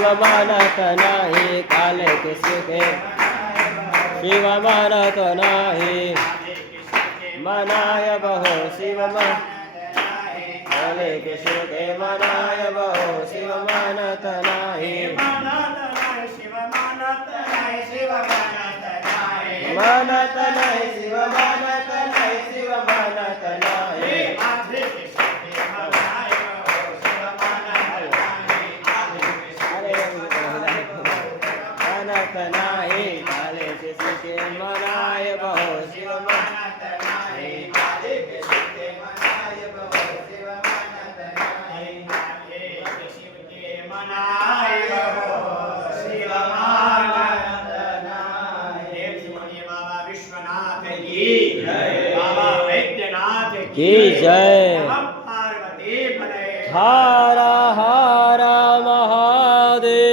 शिव मानत नाही काले किसी के शिव मानत नाही मनाय बहु शिव काले किसी के मनाय बहु शिव मानत नाही मानत नाही शिव मानत नाही शिव मानत नाही मानत नाही काले किसी के मनाय बहु शिव मानत नाही काले किसी के मनाय बहु शिव मानत नाही काले शिव के मनाय बहु शिव मानत नाही। बाबा विश्वनाथ की जय, बाबा वैद्यनाथ की जय। पार्वती पते हर हर महादेव।